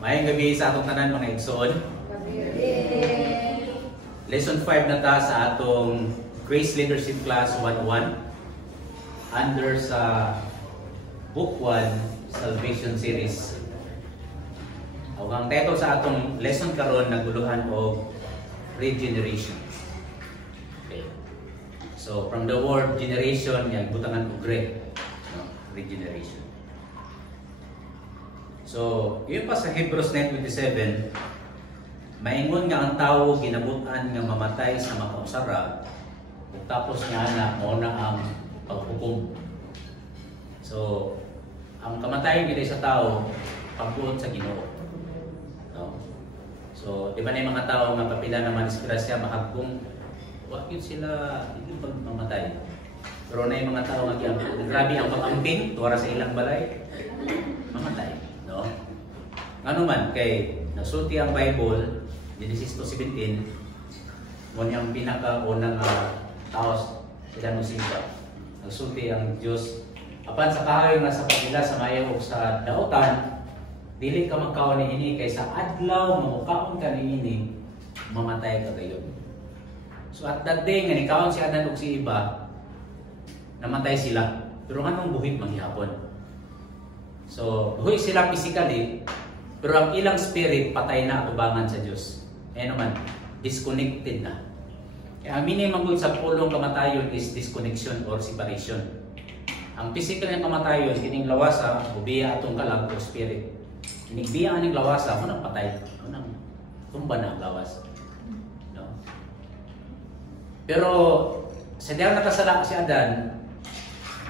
Mayang gabi sa atong tanan mga igsoon. Lesson 5 na ta sa atong Grace Leadership Class 101 under sa Book 1 Salvation Series. Ang title sa atong lesson karon naguluhan og regeneration. Okay. So from the word generation, yang butangan og regeneration. So, yun pa sa Hebrews 9:27, maingon nga ang tao ginabutan nga mamatay sa makausara, ug tapos nga na muna ang paghukom. So, ang kamatayon gid sa tao pagbuot sa Ginoo. No? So, di ba na yung mga tao nga papila naman disgrasya mahagkong wa gyud sila hindi pag mamatay. Pero na yung mga tao nga grabe ang pag-amping tuwara sa ilang balay, mamatay. No? Ano man kay nasulti ang Bible Genesis 2:17 mo niyang pinakaunang taos sila no simba. Nasulti ang Dios apan sa kahayo nga sa pagila sa mayo ug sa daotan dili ka magkaon niini kay sa adlaw mamukaon ka niini mamatay ka gayon. So at that day nga nikaon si Adan ug si Eva namatay sila pero nganong buhit manghihapon. So, buhay sila physically, pero ang ilang spirit patay na atubangan sa Diyos. Eh naman, disconnected na. Kaya ang minimum good sa pulong kamatayon is disconnection or separation. Ang physical ng kamatayon, kining lawasa, bubiya atong kalag o spirit. Inigbiya aning lawasa, munang patay. Munang tumba na ang lawas. No? Pero, sa diyang nakasala si Adan,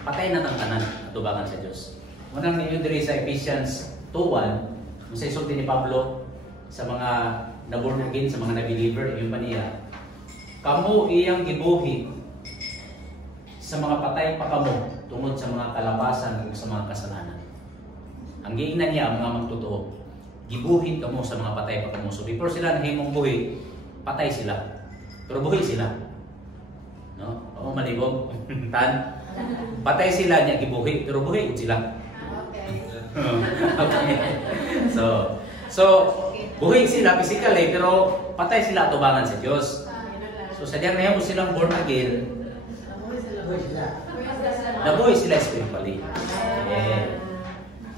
patay na ang tanan atubangan sa Diyos. Unang ninyo diri sa Ephesians 2:1, sa isulti ni Pablo sa mga na-born again, sa mga na-believer, yung pa niya, kamu iyang gibuhi sa mga patay pa kamo tungod sa mga kalabasan o sa mga kasalanan. Ang giingnan niya, mga magtotoo, gibuhi kamo sa mga patay pa kamo. So before sila nahimong buhi, patay sila. Pero buhi sila. No? O malibog. Tan. Patay sila niya gibuhi, pero buhi sila. Okay. So buhay sila physically pero patay sila atubangan sa Diyos. So sa diyan na mo silang born again, nabuhay sila spiritually.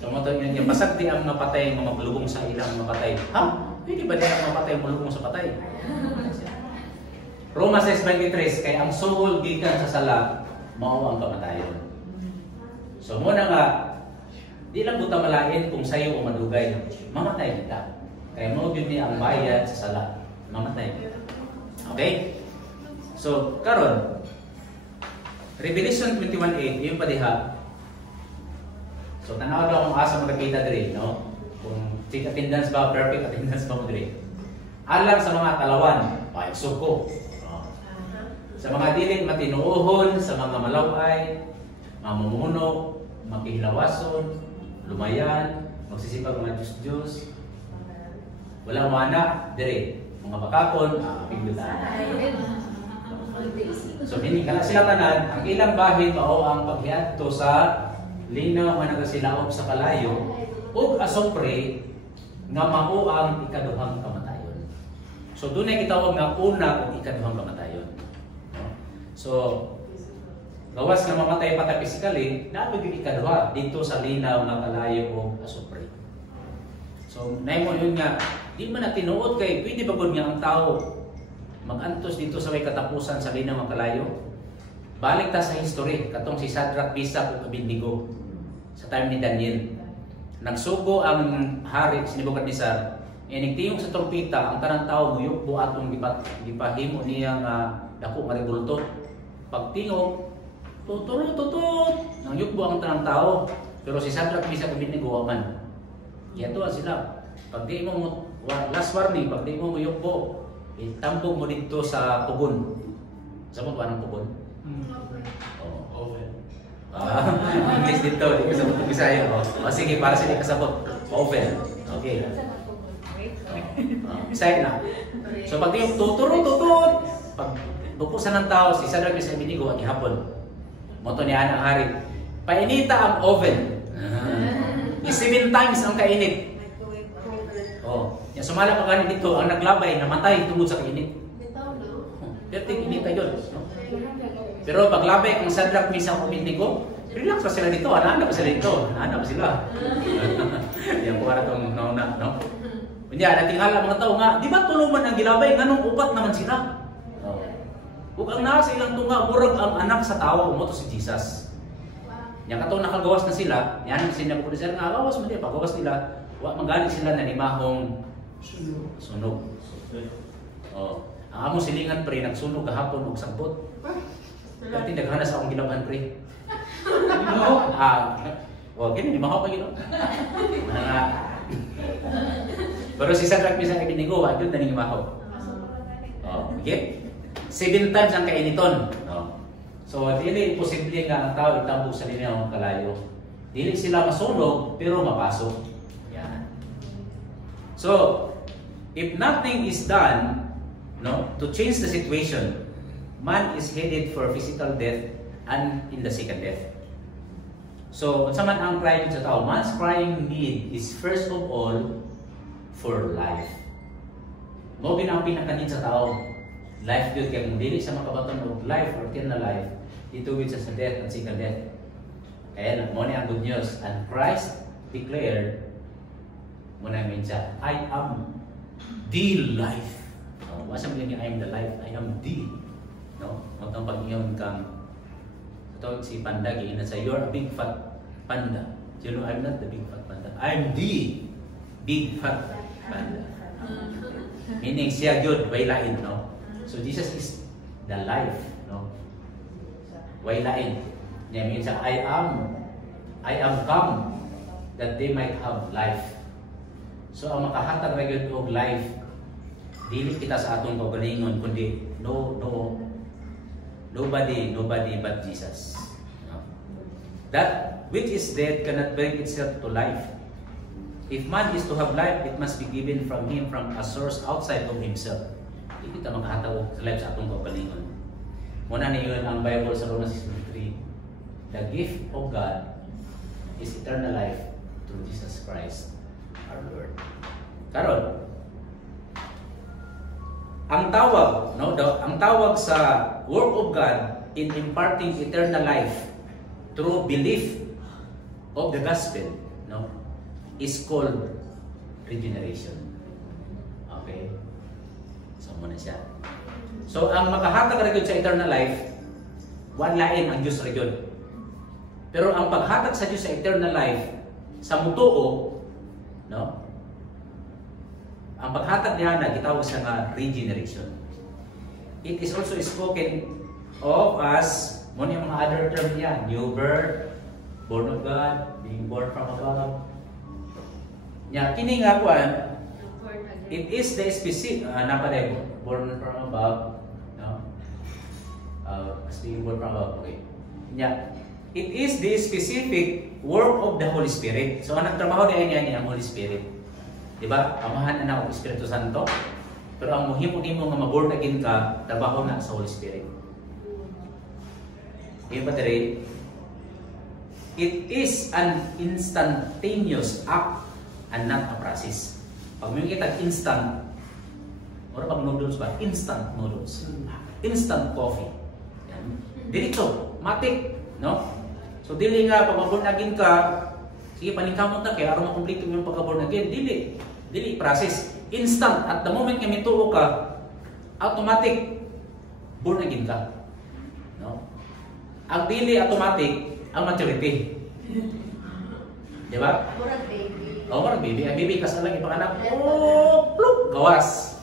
So mo to yung masakti ang mapatay nga maglubong sa ilang mapatay. Ha? Pwede ba diyan mapatay mulubong sa patay? Roma 6:23 kay ang soul gikan sa sala mao ang kamatayon. So mo na nga di lang buta malain kung sayo o madugay. Mamatay kita. Kaya mo yun niya ang bayad sa sala. Mamatay. Okay? So, karon Revelation 21:8, yung pa diha. So, tanaw daw kung asa magkakita diri, no? Kung check attendance ba, perfect attendance ba mo diri. Alang sa mga kalawan, paigsuko. Sa mga dili matinuohon, sa mga malaway, mamumuno, makihilawason, lumayan, magsisipag mga Diyos-Diyos. Wala mo anak, dire. Mga bakakon, pingdutan. So, hindi ka na sila tanan, ang ilang bahin mao ang paghiadto sa linaw nga nagasilaop sa kalayo ug asopre nga mao ang ikaduhang kamatayon. So, doon ay kitawag nga una ug ikaduhang kamatayon. So, gawas nga mamatay pata physically, naabot yung ikaduha dito sa linaw nga kalayo o asupre. So, naimo yun nga, di man na tinuod kay, pwede ba nga ang tao mag-antos dito sa may katapusan sa linaw nga kalayo? Balik ta sa history, katong si Shadrach, Meshach ug Abednego sa time ni Daniel. Nagsugo ang hari si Nebuchadnezzar, nagtiyong sa trompeta, ang tanang tao muyok buatong gipahimo niya nga dako nga rebulto. Pagtingog, tutut, nang yukbo ang tanang tao. Pero si Shadrach, Meshach ug Abednego man. Yato sila. Pag di mo last warning, pag di mo yukbo, itambog mo dito sa pugon. Sabot ba ng pugon? Oven. English dito, di ko sabot ng Bisaya. Sige, para sa di kasabot. Oven. Okay. Bisaya na. So pag di mo tutut, pag bukusan ng tao, si Shadrach, Meshach ug Abednego at ihapon. Moto niya ang hari. Painita ang oven. 7 times ang kainit. Oh, yung sumala pa ganit dito, ang naglabay, namatay tungod sa kainit. Bitaw no. Pero tig-init tayo, no? Pero paglabay kung Shadrach, Meshach, Abednego, relax pa sila dito, ana pa sila dito, ana pa sila. Yan po para itong nauna, no? Kunya, natingala mga tao nga, di ba tulungan ang gilabay, nganong upat naman sila? Oh. Kung ang nasa ilang tunga, murag ang anak sa tao, mo to si Jesus. Yan katong nakagawas na sila, yan ang sinabi ko na sila, nakagawas mo din, pagawas nila, magaling sila na limahong sunog. Oh. Ang among silingan pre, nagsunog kahapon og sagbot. Dati naghanas akong gilaban pre. Gini, limahaw pa gino. Pero si Shadrach, Meshach, Abednego, ayun na limahaw. Okay? 7 times ang kainiton. So, dili posible nga ang tao itambog sa linya ng kalayo. Dili sila masunog, pero mapasok. Yan. So, if nothing is done, no, to change the situation, man is headed for physical death and in the second death. So, sa man ang crying sa tao, man's crying need is first of all for life. Mo ginapin ang kanin sa tao. Life good kaya kung dili sa makabaton og life or eternal life, ito with sa death and second death. Kaya mo ni ang good news. And Christ declared, muna mean siya, I am the life. Wasa mo niya, I am the life, I am the. No? Matang pag-iyon kang ito si Panda, giinan sa, you're a big fat panda. You know, I'm not the big fat panda. I'm the big fat panda. Meaning siya yun, wailain, no? So Jesus is the life, no? Wailain. Niya means I am come that they might have life. So ang makahatag ra gyud og life, dili kita sa atong kaugalingon kundi nobody but Jesus. No? That which is dead cannot bring itself to life. If man is to have life, it must be given from him from a source outside of himself. Hindi kita makahataw sa life sa atong kaugalingon. Muna niyon ang Bible sa Romans 3. The gift of God is eternal life through Jesus Christ our Lord. Karon, ang tawag, no, ang tawag sa work of God in imparting eternal life through belief of the gospel, no, is called regeneration. Okay? So muna siya. So ang makahatag ra gyud sa eternal life, one lain ang Dios ra gyud. Pero ang paghatag sa Dios sa eternal life sa mutuo, no? Ang paghatag niya na gitawag sa nga regeneration. It is also spoken of as muna yung mga other term niya, new birth, born of God, being born from above. Nya kini nga kuan, it is the specific napaday born from above, no? Being born from above, okay. Nya it is the specific work of the Holy Spirit. So ang nagtrabaho niya ang Holy Spirit. Diba? Amahan na ng Espiritu Santo. Pero ang muhimo nimo nga maborn again ka, trabaho na sa Holy Spirit. Yung battery, it is an instantaneous act and not a process. Pag may kita instant, or pag noodles ba? Instant noodles. Instant coffee. Yan. Diretso, matik, no? So dili nga pag maborn again ka, sige paningkamot na kaya aron makumpleto yung pagka-born again, dili process, instant. At the moment nga mituo ka, automatic born again ka. No? Ang dili automatic ang maturity. Di ba? Murag baby. Murag baby. Ang baby kasi lang ipanganak, oh, pluk, gawas.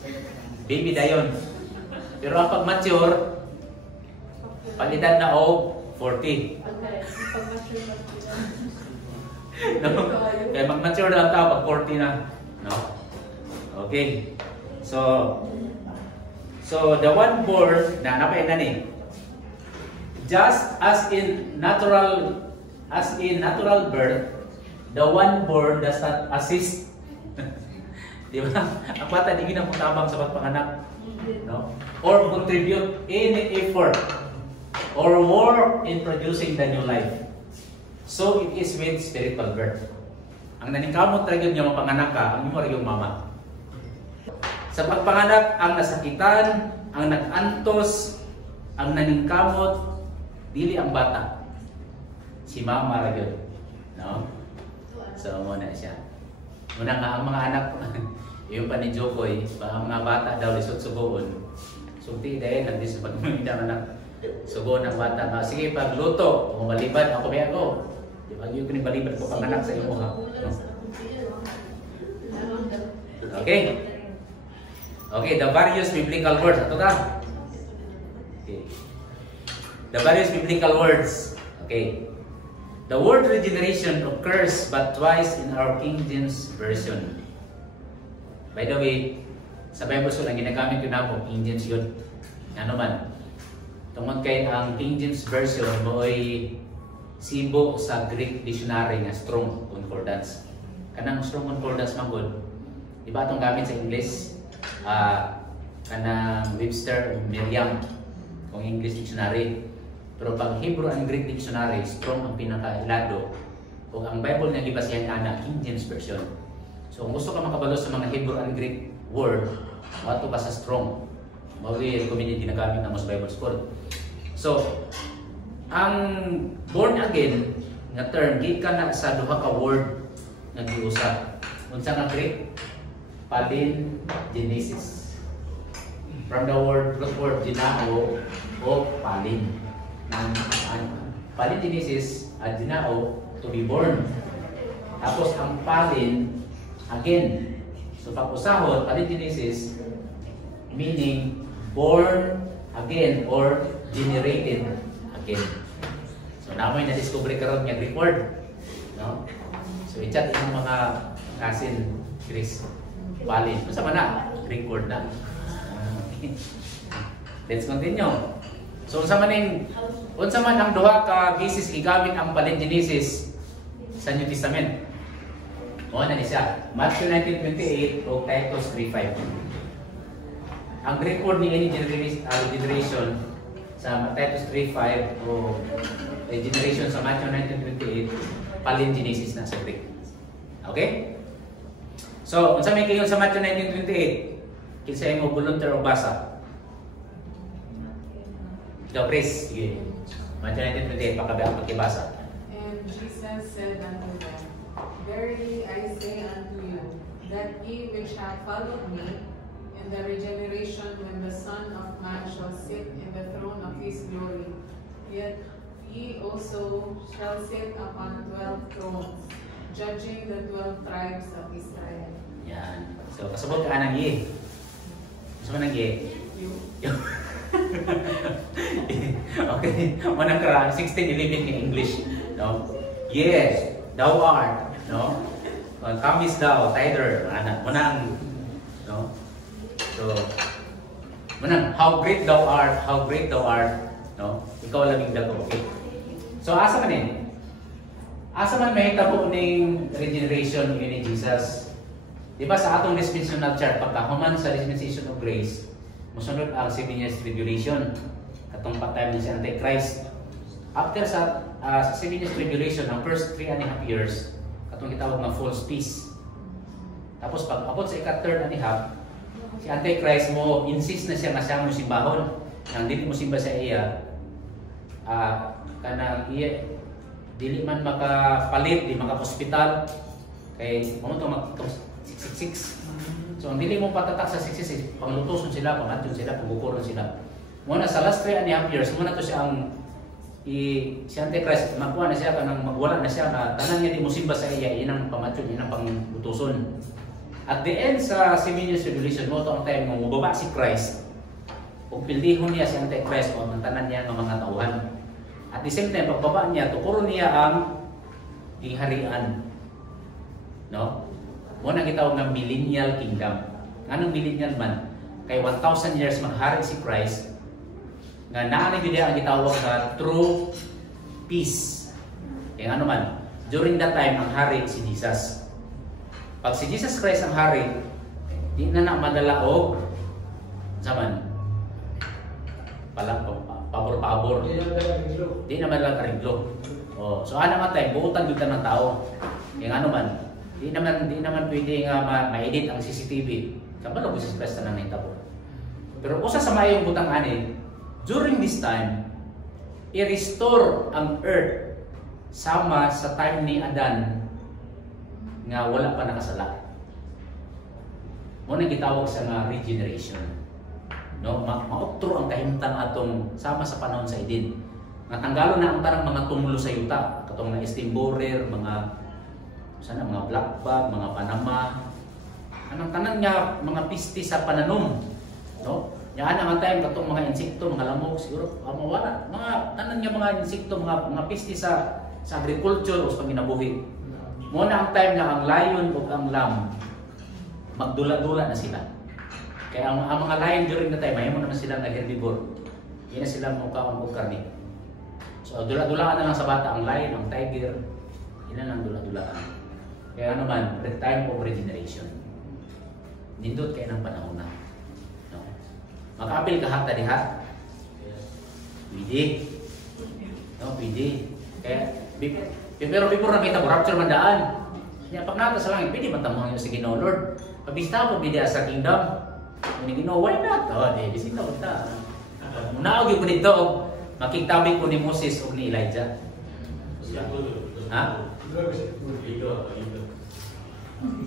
Baby dayon. Pero ang pag mature, palitan na o 40. No? Kaya mag-mature na ang tao pag 40 na. No? Okay. So the one born na napay na ni. Just as in natural birth, the one born does not assist. Di ba? Ang bata di ginamutabang sa pagpanganak. No? Or contribute any effort or work in producing the new life. So it is with spiritual birth. Ang naningkamot ra gyud nga mapanganak ka, ang imo ra yung mama. Sa pagpanganak, ang nasakitan, ang nag-antos, ang naningkamot, dili ang bata. Si mama ra gyud. No? So mo na siya. Muna nga ang mga anak, yung pa ni Jokoy, ang mga bata daw lisod sugoon. Sulti dahil hindi sa pagmamita na sugoon ng bata. Sige, pagluto, kung malibad, ako may ako. Di ba yung balibad ko panganak sa imo ha? No? Okay. Okay, the various biblical words. Ito ta? Okay. The various biblical words. Okay. The word regeneration occurs but twice in our King James Version. By the way, sa Bible School, ang ginagamit ko na po, King James yun. Ano man. Tungkol kay ang King James Version mo ay sibo sa Greek dictionary nga Strong Concordance. Kanang Strong Concordance manggod. Diba itong gamit sa English? Kanang Webster, Merriam, kung English dictionary. Pero pag Hebrew and Greek dictionary, Strong ang pinakailado. Kung ang Bible na gibasihan ana, King James Version. So kung gusto ka makabalo sa mga Hebrew and Greek word, ato ka sa Strong. Mawili yung community ginagamit ng mas Bible School. So, ang born again nga term, gikan na sa duha ka word nga giusab. Unsa nga Greek? Palingenesis. From the root word ginao o palin. Palingenesis at ginao to be born. Tapos ang palin again. So pag usahon, palingenesis meaning born again or generated again. So namoy na-discover karon nga Greek word, no? So i-chat yung mga cousin Chris palin. Unsa man na Greek word na. Let's continue. So unsa man ang duha ka beses gigamit ang palingenesis sa New Testament? O na ni siya, Matthew 19:28 o Titus 3:5. Ang Greek word ni any generation sa Titus 3:5 o generation sa Matthew 19:28, palingenesis na sa Greek. Okay? So, unsa may kayon sa Matthew 19:28? Kinsa mo volunteer o basa? Ikaw, Chris. Sige. Matthew 19:28, pakibasa. And Jesus said unto them, Verily I say unto you, that ye which have followed me, in the regeneration when the Son of Man shall sit in the throne of his glory, yet ye also shall sit upon 12 thrones, judging the 12 tribes of Israel. Yan. So, kasabot ka ng ye. Gusto mo ng ye? You. Okay. Manang karaan, 16:11 in English. No? Yes, thou art. No? Kamis thou, tither. Manang, no? So, manang, how great thou art, how great thou art. No? Ikaw labing dago. Okay? So, asa man eh? Asa man mahita po ning regeneration ni Jesus? Diba sa atong dispensational chart, pagkahuman sa dispensation of grace, musunod ang 7 years tribulation. Katong patay ni si Antichrist. After sa 7 years tribulation, ang first 3.5 years, katong gitawag nga false peace. Tapos pag abot sa ika-third and a half, si Antichrist mo insist na siya nga siya mo simbahon. Nang dili mo simba sa iya, kanang iya dili man makapalit, di maka-hospital kay mo to mag-666. So ang dili mo patatak sa 66, panglutoson sila, pangatyon sila, panggukuron sila. Muna sa last 3.5 years, muna to siya ang si Antichrist, magkuha na siya, kanang magwala na siya, na tanan niya di mo simba sa iya, inang pamatyon, inang panglutoson. At the end sa 7 years tribulation, mo to ang time mo mababa si Christ, kung pildihon niya si Antichrist o ang tanan niya ng mga tauhan. At the same time, pagbaba niya, tukuron niya ang diharian. No? Muna kitawag ng millennial kingdom. Anong millennial man? Kay 1,000 years maghari si Christ, nga naanay ang gitawag na true peace. Kaya ano man, during that time, ang hari si Jesus. Pag si Jesus Christ ang hari, di na madala o zaman pabor-pabor. Di na madala kariglo. Oh, so ano nga tayo, buutan dito ng tao. Kaya ano man, di naman pwede nga ma-edit ang CCTV. Kabalo Jesus Christ na nahitabo. Pero usa sa mayong butang ani, during this time, i-restore ang earth sama sa time ni Adan nga wala pa nakasala. Mo na gitawag sa nga regeneration. No, maotro ang kahimtang atong sama sa panahon sa Eden. Nga tanggalo na ang tarang mga tumulo sa yuta, katong na steam borer, mga blackbag, mga panama. Anong tanan nga mga pisti sa pananom, no? Yan ang time katong mga insekto, mga lamok siguro mawala. Mga tanan nga mga insekto, mga pisti sa agriculture o sa panginabuhi. Mo na ang time na ang lion o ang lamb magdula-dula na sila. Kaya ang mga lion during the time, ayaw mo naman sila nag-herbivore. Yan na sila mukha ang karne. So dula-dulaan na lang sa bata ang lion, ang tiger. Yan lang dula-dulaan. Kaya naman, the time of regeneration. Nindot kayo ng panahon na. No? Makapil ka hata diha? Pwede. No, pwede. Kaya, pero before nakita mo, rapture mandaan. Kaya pag nata sa langit, pwede matamang yung sige no Lord. Pabista ko, pwede sa kingdom. Hindi ginawa, why not? Di bisita ko ta. Munaog yung dito, makiktabi ko ni Moses o ni Elijah. Ha?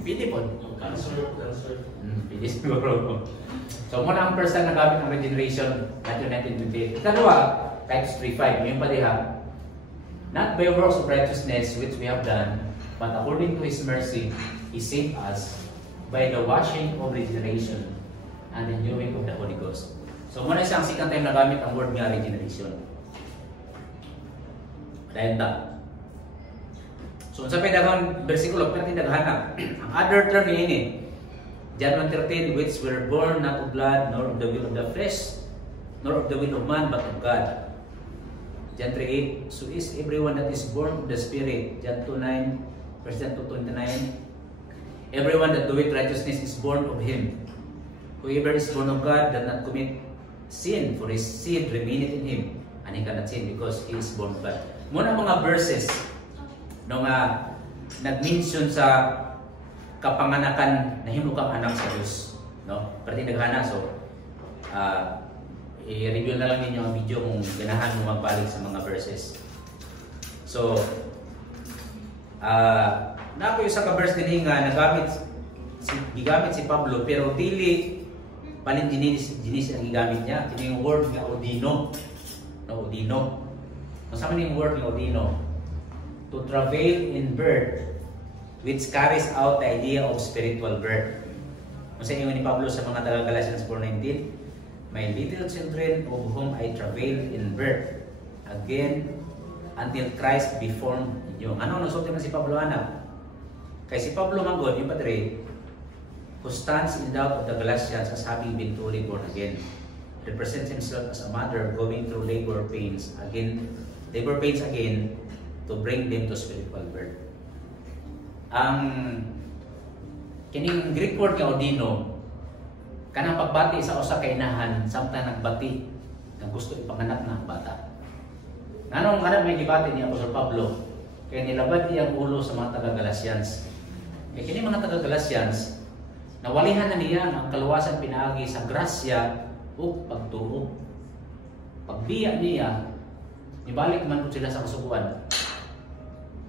Pwede po. Pwede siguro. So, muna ang first time na gamit ang regeneration, 1928. Ikalawa, Titus 3:5. Yung paliha, not by works of righteousness which we have done, but according to His mercy, He saved us by the washing of regeneration and the renewing of the Holy Ghost. So, muna isang second time na gamit ang word nga regeneration. Dahil ta. So, sa pinakang versikulo, pwede naghanap. Ang other term ini, John 1:13, which were born not of blood, nor of the will of the flesh, nor of the will of man, but of God. John 3:8, so is everyone that is born of the Spirit. John 2:9, verse 10 to 29, everyone that doeth righteousness is born of Him. Whoever is born of God does not commit sin, for his seed remaineth in him, and he cannot sin because he is born of God. Muna mga verses nung nag-mention sa kapanganakan na himo kang anak sa Diyos, no? Perti naghana, so i-review na lang ninyo ang video kung ganahan mo magbalik sa mga verses. So na ko isa ka verse din nga gigamit si Pablo, pero dili palin dinis ang gigamit niya. Kini yung word nga odino. No, odino. Masama ni yung word nga odino. To travail in birth, which carries out the idea of spiritual birth. Kasi yung ni Pablo sa mga taga Galatians 4:19, my little children of whom I travail in birth, again until Christ be formed in you. Ano nagsulti man si Pablo anak? Kay si Pablo manggod yung padre, who stands in doubt of the Galatians as having been truly born again, represents himself as a mother going through labor pains again, to bring them to spiritual birth. Ang kining Greek word nga odino, kanang pagbati sa usa ka inahan samtang nagbati nga gusto ipanganak na bata. Nganong may gibati ni Apostol Pablo kay nilabad iyang ulo sa mga taga-Galatians. Kay kini mga taga-Galatians, nawalihan na niya ang kaluwasan pinaagi sa grasya o pagtuo. Pagbiya niya, ibalik man sila sa kasuguan.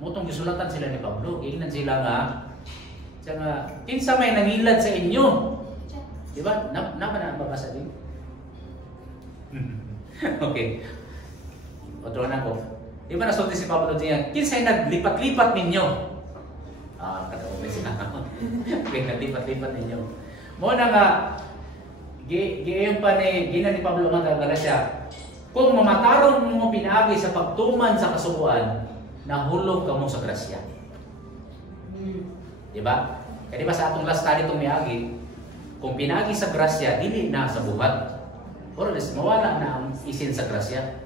Mutong gisulatan sila ni Pablo, ingnan sila nga, kinsa may nangilad sa inyo. Di ba? Naman na ang babasa din. Okay. Otro na ko. Di ba nasulti si Pablo diyan, kinsa ay naglipat-lipat ninyo? Katawag sila. Okay, naglipat-lipat ninyo. Muna nga, giyon pa gina ni Pablo nga Galatia, kung mamataron mo pinaagi sa pagtuman sa kasubuan, nahulog ka mo sa grasya. Diba? Kaya diba sa atong last study itong miagi, kung pinagi sa grasya, dili na sa buhat. Or less, mawala na ang isin sa grasya.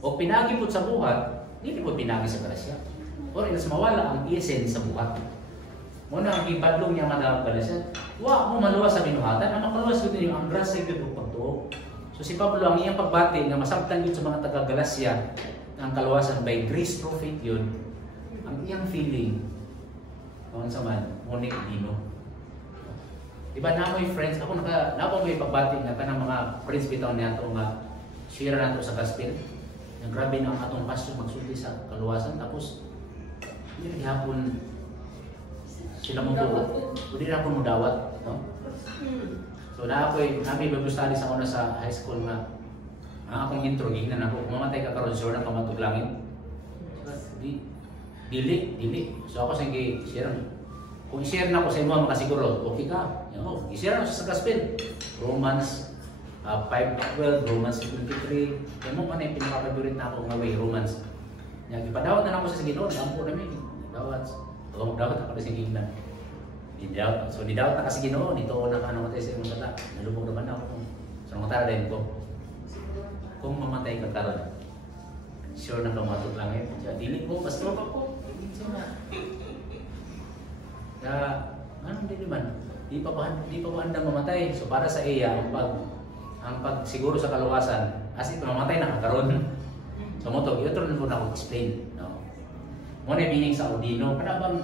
O pinagi po sa buhat, dili po pinagi sa grasya. Or less, mawala ang isin sa buhat. Muna ang ibadlong niya madawag pala siya, wa mo maluwas sa binuhatan, ang makaluwas ko din ang grasya yung pagtuo. So si Pablo, ang iyang pagbati na masabtan yun sa mga taga-Galasya, ang kaluwasan by grace through faith yun, ang iyang feeling, kawan sa man, ngunit dino. Di ba na mo'y friends, ako may pagbati nga kanang mga friends bitaw niya ito nga share na ito sa gospel. Yung grabe na ang atong pastor magsulti sa kaluwasan, tapos hindi hapon sila mo po, hindi na hapon mo dawat, no? So namin Bible study sa una sa high school nga ang akong intro, gignan ako, kung mamatay ka karon sure na kamatog langit. Dili. So ako sige share. Kung i-share na ako sa imo makasiguro, okay ka. I-share na sa gospel. Romans 5:12, Romans 23. Yan mo man yung pinaka-favorite na ako nga way, Romans. Yan, ipadawat na ako sa Ginoo, dampo namin. Dawat. Dawat ako sa Ginoo. So didawat na kasi Ginoo, dito na kanang tayo sa imong bata. Nalubog naman ako. So nang tara din ko. Kung mamatay ka karon, sure na kamatog langit. Dili ko pastor ako. Hindi naman. Di pa ba handa mamatay. So para sa iya ang pag siguro sa kaluwasan, as in mamatay na karon. So mo to, ito rin po na ako explain, no. Mo na meaning sa Audino, para bang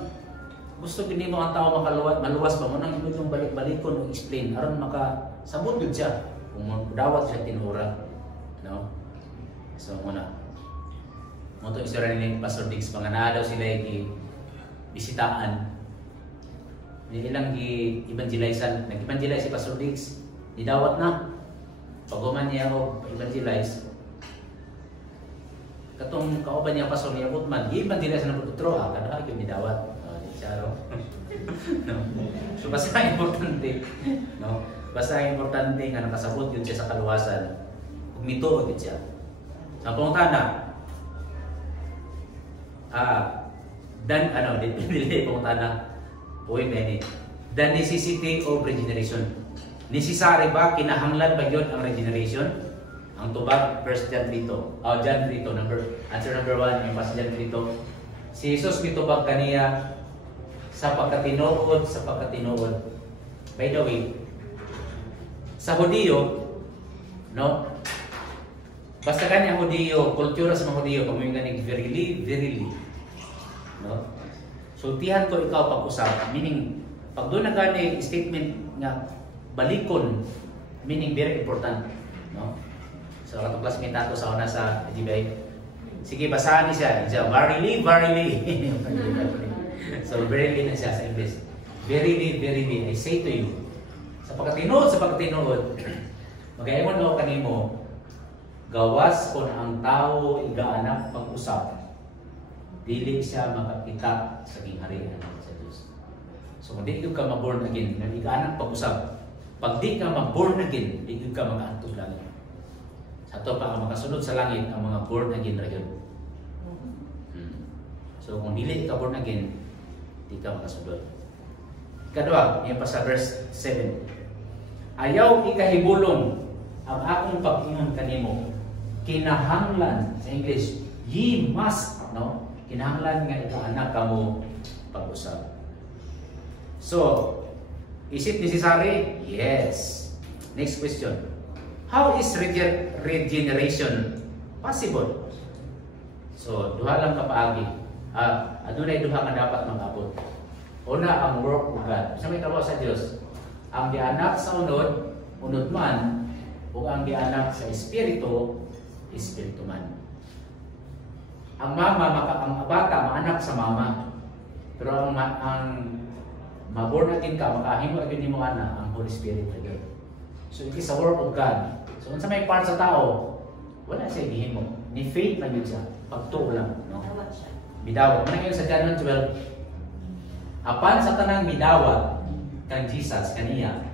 gusto gini mo ang tao maluwas ba mo nang ibig yung balik-balikon o explain aron makasabot gud siya kung magdawat siya tinura, no. So muna mo to istorya ni Pastor Dix pangana daw sila bisitaan. Nilang gi-evangelizean, nag-evangelize si Pastor Dix, didawat na. Pag-uman niya o evangelize, katong kauban niya Pastor niya Putman, i-evangelize na pututro, kada yung nidawat. Charo. No. So basta importante, no? Basta importante nga nakasabot yun siya sa kaluwasan. Kung mituod yun siya. Sa pangutana, dili pangutana, the necessity of regeneration. Necessary ba, kinahanglan ba yun ang regeneration? Ang tubag, 1 John 3. John 3, answer number 1, yung pas John 3. Si Jesus mitubag kaniya sa pagkatinuod. By the way, sa Hudiyo, no? Basta kanya ang Hudiyo, kultura sa mga Hudiyo, kung yung ganing verily, no? So tihan ko ikaw pag-usap, meaning pag doon na gani statement nga balikon, meaning very important, no? So katong classmate nato sa una sa GBI, sige basahan niya siya, verily. So verily na siya sa English. Verily, I say to you, sa pagkatinuod, magayon mo kanimo, gawas kung ang tao igaanak pag-usap, dili siya makakita sa gingharian sa Diyos. So kung di ka ma-born again, hindi ka anak pag-usap. Pag di ka ma-born again, di ka makaantog langit. Sa to pa ang makasunod sa langit, ang mga born again ra yun. So kung dili ka born again, di ka makasunod. Ikadua, yung pa sa verse 7. Ayaw ikahibulong ang akong pag-ingon kanimo. Kinahanglan, sa English, ye must, no? Kinahanglan nga ika-anak kamo pag-usap. So, is it necessary? Yes. Next question. How is regeneration possible? So, duha lang kapaagi. Adunay duha nga dapat mag-abot. Una, ang work of God. Sa may trabaho sa Diyos, ang gianak sa unod man, o ang gianak sa Espiritu, Espiritu man. Ang bata, maanak sa mama. Pero ang ma-born again ka, makahimo again ni mo anak, ang Holy Spirit again. So it is a work of God. So sa may part sa tao, wala siya gihimo. Ni faith lang yun siya. Pagtuo lang. No? Bidawat. Ano yun sa John 12? Apan sa tanang bidawat kang Jesus, kaniya,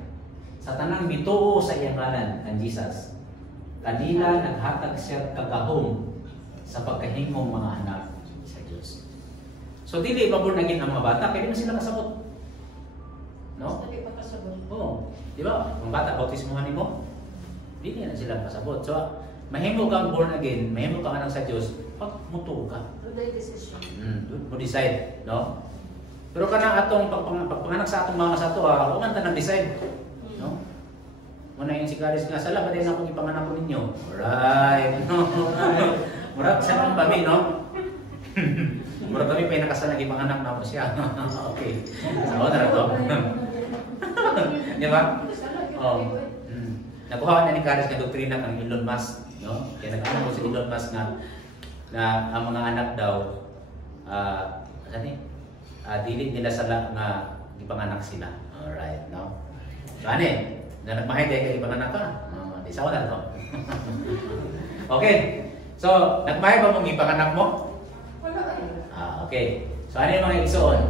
sa tanang bituo sa iyang ngalan kang Jesus, kanila naghatag siya kagahom sa pagkahimong mga anak sa Diyos. So dili ba-born again ang mga bata, kaya naman sila kasabot. No? Oo. Di ba? Ang bata, bautismuhan mo, dili na sila kasabot. So, mahimo kang born again, mahimo kang anak sa Diyos, pag mutuo ka. Mo decide, no? Pero kanang atong pagpanganak sa atong mga sa ato, ako man tanang decide, no? Muna yung si Karis nga, sala ba din akong ipanganak ko ninyo? Alright, no? Murag sa mga bami, no? Murag kami pa yung nakasalang ipanganak na ako siya. Okay. So, na to. Di ba? Oh. Nakuha na ni Karis nga doktrina kang Elon Musk, no? Kaya nag-ano ko si Elon Musk na ang mga anak daw dili nila sala nga ipanganak sila. Alright, no? So ani, na nagmahay kay ipanganak ka. Di sa wala to. Okay. So, nagmahay ba mong ipanganak mo? Wala ay. Okay. So ano yung mga igsoon?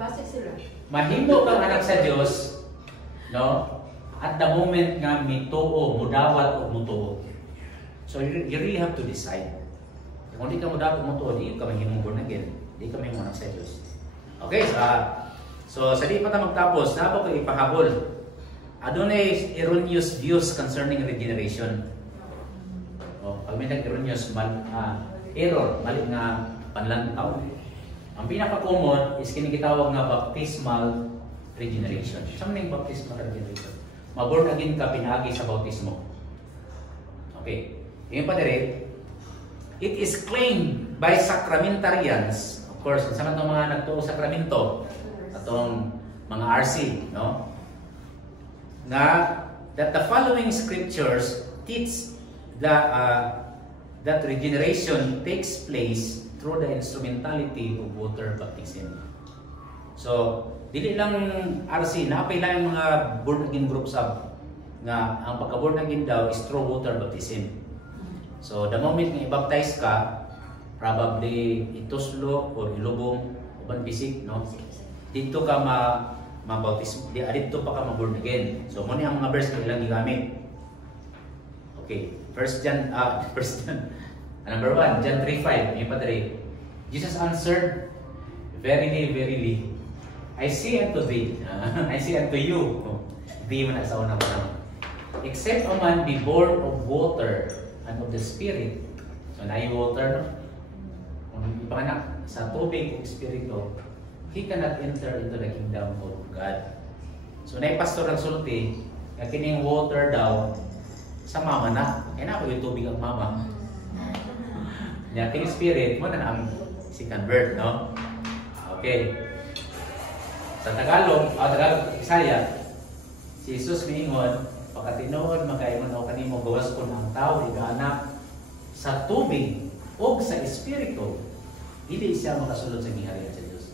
Base sila. Mahimo kang anak sa Dios, no? At the moment nga mituo, mudawat o mutuo. So you really have to decide. Kung di ka mudawat o mutuo, di ka mahimong born again. Di ka mahimong anak sa Dios. Okay, so sa di pa ta magtapos, napa ko ipahabol. Adunay erroneous views concerning regeneration. Pag may nag-erroneous error, mali nga panlantaw. Ang pinaka-common is kinikitawag nga baptismal regeneration. Saan na yung baptismal regeneration? Maborn again ka pinagi sa bautismo. Okay. Yung pa dire, it is claimed by sacramentarians, of course, sa mga nagtuo sakramento, atong mga RC, no? That the following scriptures teach that regeneration takes place through the instrumentality of water baptism. So, dili lang RC, napay lang yung mga born again groups nga ang pagka-born again daw is through water baptism. So, the moment nga i-baptize ka, probably ituslo or ilubong uban bisik, no? Dito ka ma-baptism, dito pa ka ma-born again. So, muna ang mga verse na ilang gigamit. Okay, First John, number 1, John 3:5, yung padre. Jesus answered, verily, verily, I say unto thee, I say unto you, di man sa una pa. Except a man be born of water and of the Spirit. So na yung water, no? Kung ipanganak sa tubig o Espiritu, he cannot enter into the kingdom of God. So na yung pastor ang sulti, na kining water daw, sa mama na. Kaya na ako yung tubig ang mama. Yung ating spirit mo na ang si convert, no? Okay. Sa Tagalog, Isaya, si Jesus miingon, pagkatinood, magkaingon ako kanimo, gawas ko ng tao, igaanak sa tubig o sa espiritu, hindi siya makasulod sa giharian sa Diyos.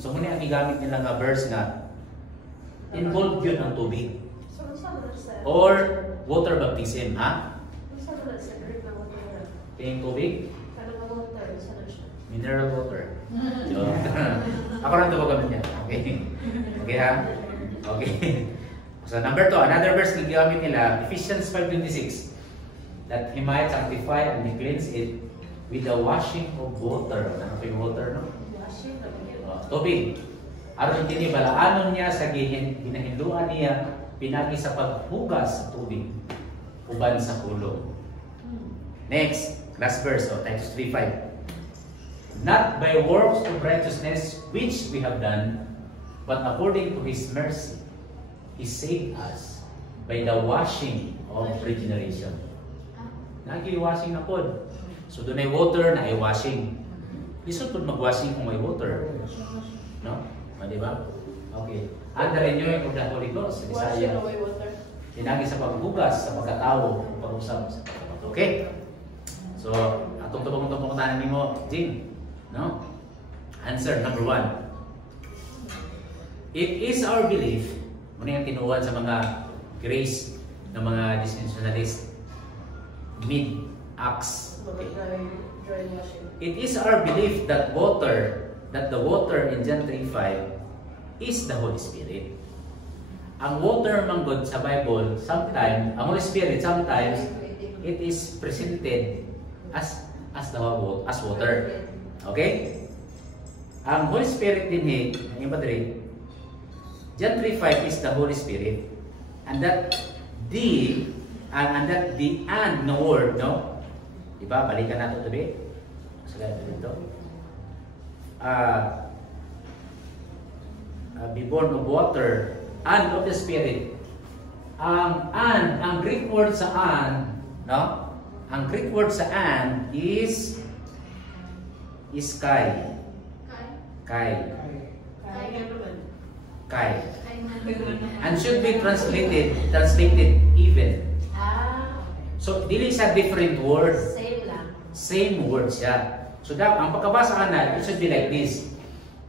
So muna ang gigamit nila nga verse nga, involved yun ang tubig. Or water baptism, ha? Yung tubig? Mineral water. So, ako rin ito gamit niya. Okay. Okay, ha? Okay. So, number 2, another verse na ginamit nila, Ephesians 5:26. That he might sanctify and cleanse it with the washing of water. Ano pa yung water, no? Tubig. Aron kini balaanon niya sa ginahinduan niya pinagi sa paghugas sa tubig uban sa kulong. Next, last verse, Titus 3:5. Not by works of righteousness which we have done, but according to His mercy, He saved us by the washing of regeneration. Nagi-washing na pod. So doon ay water na ay washing. Isod pod mag-washing kung may water. No? Di ba? Okay. And the renewing of the Holy Ghost. Washing away water. Tinagi sa paghugas, sa pagkatao, pag-usap sa pagkatao. Okay? So, atong tubong-tubong tanan nimo, Jing. No? Answer number 1. It is our belief, muna yung tinuwan sa mga grace ng mga dispensationalist, mid-acts. Okay. It is our belief that the water in John 3:5 is the Holy Spirit. Ang water manggod sa Bible, sometimes, ang Holy Spirit, sometimes, it is presented as water. Okay? Ang Holy Spirit din yung padre, John 3:5 is the Holy Spirit. And that the no word, no? Diba? Balikan natin ito, be? Sige, ito. Be born of water and of the Spirit. Ang Greek word sa no? Ang Greek word sa is kai. Kai. Kay. And should be translated even. So, dili sa different word. Same lang. Same word siya. So, ang pagkabasa na, it should be like this.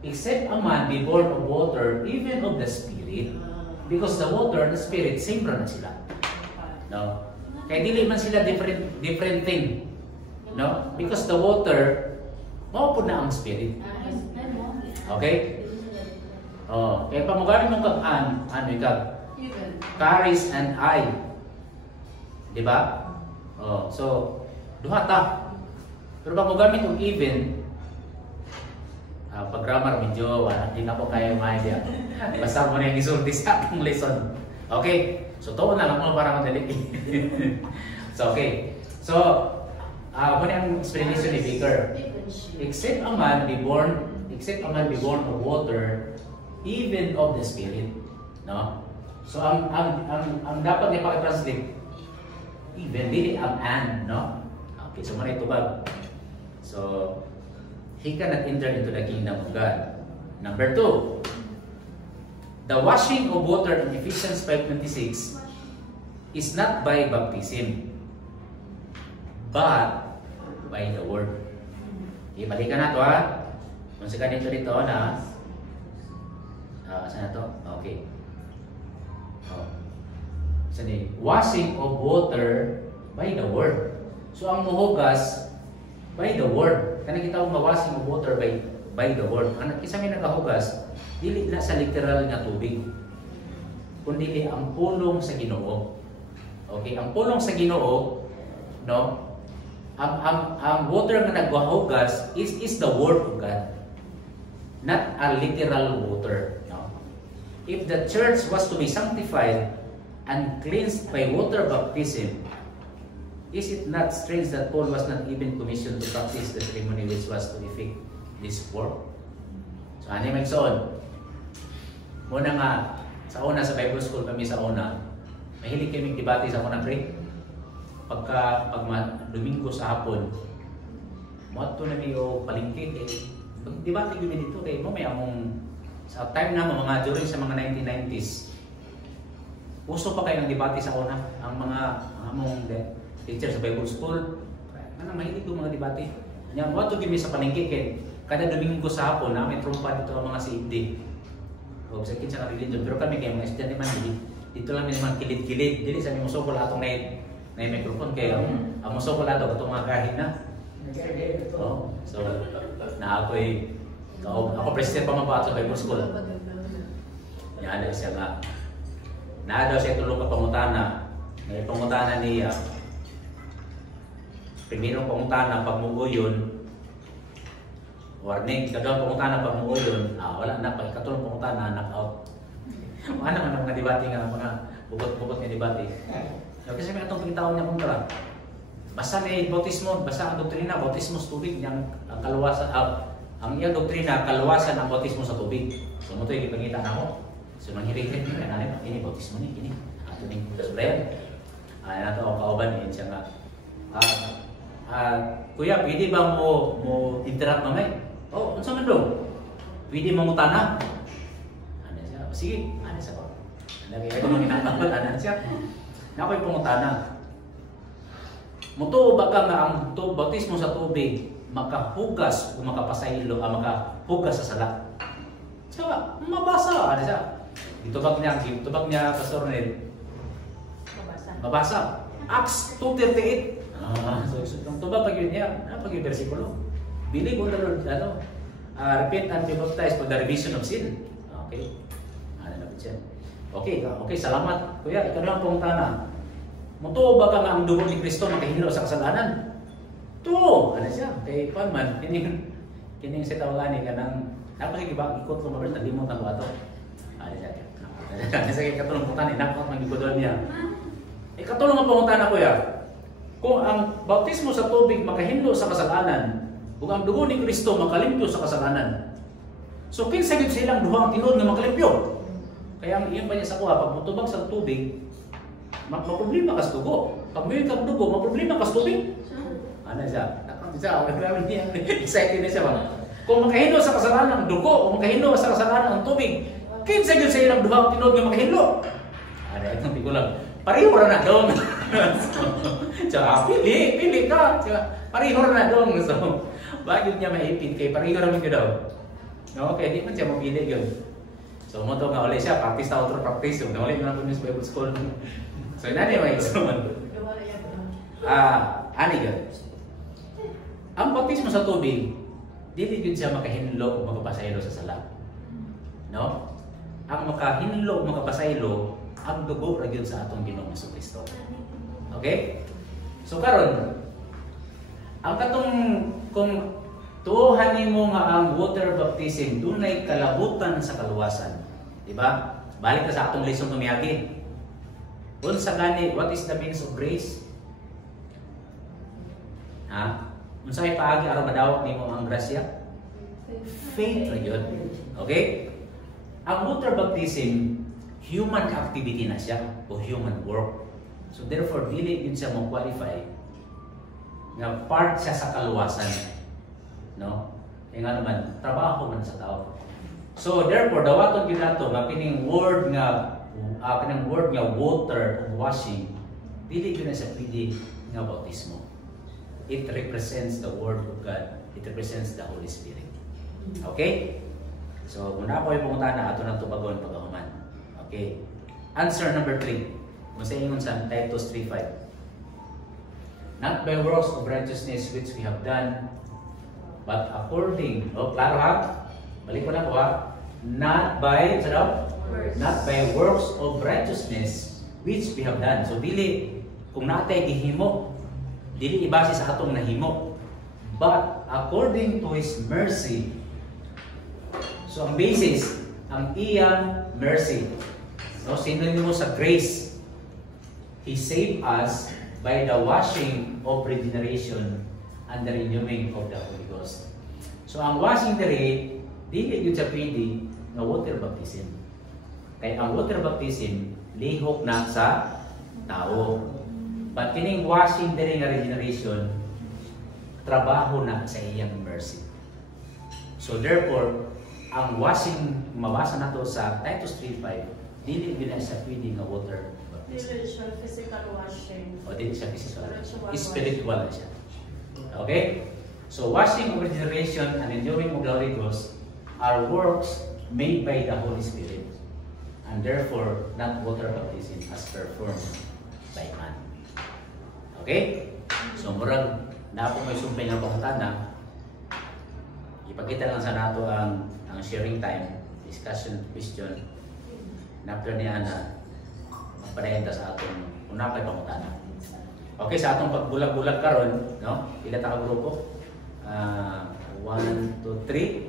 Except a man be born of water, even of the Spirit. Because the water and the Spirit, same na sila. No? Kaya dili man sila different thing. No? Because the water, mao po na ang Spirit. Okay? Oh, kaya pamugarin mong kag-an, ano ikaw? Charis and I. Diba? Oh, so, duha ta. Pero pag mo gamit yung even, pag grammar medyo, hindi na po kayo ma-idea. Basta mo na yung isulti sa akong lesson. Okay? So, to na lang mo para madali. So, okay. So, muna ang explanation ni Baker. Except a man be born of water, even of the Spirit. No? So, ang dapat niya pakitranslate, even, dili ang and, no? Okay, so muna itubag. So, he cannot enter into the kingdom of God. Number 2, the washing of water in Ephesians 5:26 is not by baptism, but by the word. Ibalikan na ito, ha? Kung sa ganito dito na, saan na ito? Okay. Washing of water by the word. So ang muhugas by the word. Kana kita ang washing of water by the word. Ang isa may nagahugas, dili na sa literal nga tubig, kundi ang pulong sa Ginoo. Okay, ang pulong sa Ginoo, no? Ang water nga nagwahugas is the word of God, not a literal water. No? If the church was to be sanctified and cleansed by water baptism, is it not strange that Paul was not even commissioned to practice the ceremony which was to effect this work? So, ano yung magsoon? Muna nga, sa una, sa Bible School kami sa una, mahilig kami debate sa una, pre. Pag Domingo sa hapon, mato na niyo palingkit, debate kami dito, kay mo may among, sa time na mga during sa mga 1990s, uso pa kayo ng debate sa una, ang mga among teacher sa Bible School, mahilig ko mga debate. Yan, what to give me sa palengke, kada Domingo sa hapon, namin trumpa dito ang mga CFD. O sa kinsa ka religion, pero kami kayo mga estudyante man, dito lang naman kilid-kilid. Dili sa mga musokol atong na microphone kayo. Ang musokol ato, itong mga kahit na. Oh, so, na ako president pa mabuhat sa Bible School. Yan, siya nga. Na daw siya tulong ka pangutana. May pangutana niya. Primero pangutana pag muguyon. Warning, kadang pangutana pag muguyon. Wala na pa. Ikatulong pangutana, knock out. Ano naman ang mga debate nga, mga bugot-bugot nga debate. Kasi may itong pagkitaon niya kontra. Basta may bautismo, basta ang doktrina, bautismo sa tubig. Ang kaluwasan, ang iyang doktrina, kaluwasan ang bautismo sa tubig. So mo ito yung ipangita na mo. So manghiritin, ini bautismo ni, ini. Ato ning Brian. Ano ito ang kauban ni siya nga. Kuya, pwede ba mo interrupt mamay? Oh, ano sa man daw? Pwede mo mutana? Ano siya? Sige, ano siya ko? Nagkaya ko nung inakapag, ano siya? Nako'y pangutana. Mutuo ba ka nga ang bautismo sa tubig makahugas o makapasaylo, makahugas sa sala? Siya, mabasa. Ano siya? Itubag niya, Pastor Nel. Mabasa. Acts 2:38. So itong tubag pag yun niya, pag yung versikulo. Believe on the Lord, repent and be baptized for the remission of sin. Okay. Ano na siya? Okay, salamat. Kuya, ito na ang pangutana. Mutuo ba ka nga ang dugo ni Kristo makahinlo sa kasalanan? Tuo! Ano siya? Kay Panman, kining sa tawagani ka ng napakikibang ikot ko mabalik, nalimot ang bato. Ano siya? Sige, katulong pangutana, inakot ng ikodol niya. Katulong ang pangutana, kuya. Kung ang bautismo sa tubig makahinlo sa kasalanan, kung ang dugo ni Kristo makalimpyo sa kasalanan, so kinsa gyud silang duha ang tinuod nga makalimpyo? Kaya ang iyon pa niya sa kuha, pag mutubag sa tubig, maproblema ka sa dugo. Pag may kang dugo, maproblema ka sa tubig. Ano siya? Excited na siya ba? Kung makahinlo sa kasalanan ang dugo, o makahinlo sa kasalanan ang tubig, Kinsa gyud sa ilang duha tinud nga makahilo. Ada itong tigulang. Pareho ra na dong. Tsaka pili ka. Pareho ra na dong. So, bakit niya maipit kay pareho ra man gyud daw. No, kay di man siya mapili gyud. So mo to nga uli siya practice ta outro practice. So uli man ako sa Bible school. So inani may exam. Ani gyud. Ang baptismo sa tubig, dili gyud siya makahinlo o makapasaylo sa sala. No? Ang makahinlo o makapasaylo ang dugo ra gyud sa atong Ginoong Kristo. Okay? So karon ang katong kung tuohan nimo nga ang water baptism dunay kalabutan sa kaluwasan, di ba? Balik ka sa atong lesson tumiyagi. Unsa gani, what is the means of grace? Ha? Unsa ay paagi aron madawat nimo ang grasya? Faith ra gyud. Okay? Ang water baptism human activity na siya o human work. So therefore, dili yun siya mo qualify na part siya sa kaluwasan. No? Kaya nga naman, trabaho man sa tao. So therefore, dawaton yun nato nga kining word nga water o washing, dili yun na siya pwede nga bautismo. It represents the Word of God. It represents the Holy Spirit. Okay? So, muna po yung pumunta na ato ng tubagon pagkahuman. Okay. Answer number 3. Kung sa ingon sa Titus 3:5. Not by works of righteousness which we have done, but according, klaro ha? Balik ko na po ha? Not by, not by works of righteousness which we have done. So, dili, kung natay gihimo, dili ibase sa atong nahimo, but according to His mercy. So, ang basis, ang iyang mercy. No, sinonimo sa grace. He saved us by the washing of regeneration and the renewing of the Holy Ghost. So ang washing diri dili gyud sa pwede nga water baptism. Kay ang water baptism lihok na sa tao. But kining washing diri nga regeneration trabaho na sa iyang mercy. So therefore, ang washing mabasa nato sa Titus 3:5 dili gyud na sa pwede nga water baptism. Dili siya physical washing. O dili siya physical. Spiritual na siya. Okay? So washing of regeneration and renewing of the Holy Ghost are works made by the Holy Spirit, and therefore not water baptism as performed by man. Okay? So murag na po may sumpay nga pangutana. Ipakita lang sa nato ang sharing time, discussion, question. After niya na magpadayenta sa atong unapay pangutana. Okay, sa atong pagbulag-bulag karon, no? Pila ta ka grupo? 1, 2, 3.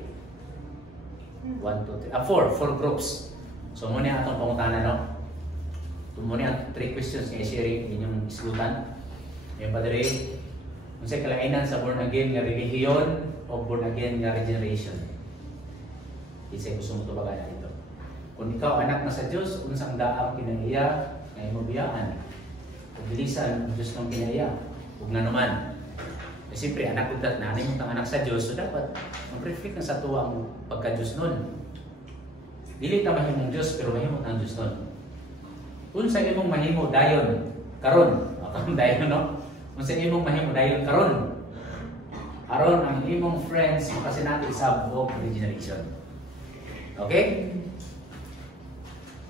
1, 2, 3. 4 groups. So muna atong pangutana, no? Muna ang 3 questions nga i-share inyong isgutan. Yung padre, unsay kalainan sa born again nga relihiyon o born again nga regeneration? Isay gusto mo tubagan dito. Kung ikaw anak na sa Diyos, unsang daang kinaiya nga imobiyaan. Pagbilisan ang Diyos ng kinaiya. Huwag na naman. Eh, siyempre, anak ko na anak sa Diyos, so dapat mag-reflect na sa tuwa ang pagka-Diyos nun. Dili ta mahimong Diyos, pero mahimong ang Diyos nun. Unsa imong mahimo dayon karon? Karon dayon, no? Unsa imong mahimo dayon karon? Aron ang imong friends makasinati sa of regeneration. Okay?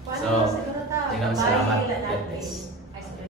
So, salamat. God bless.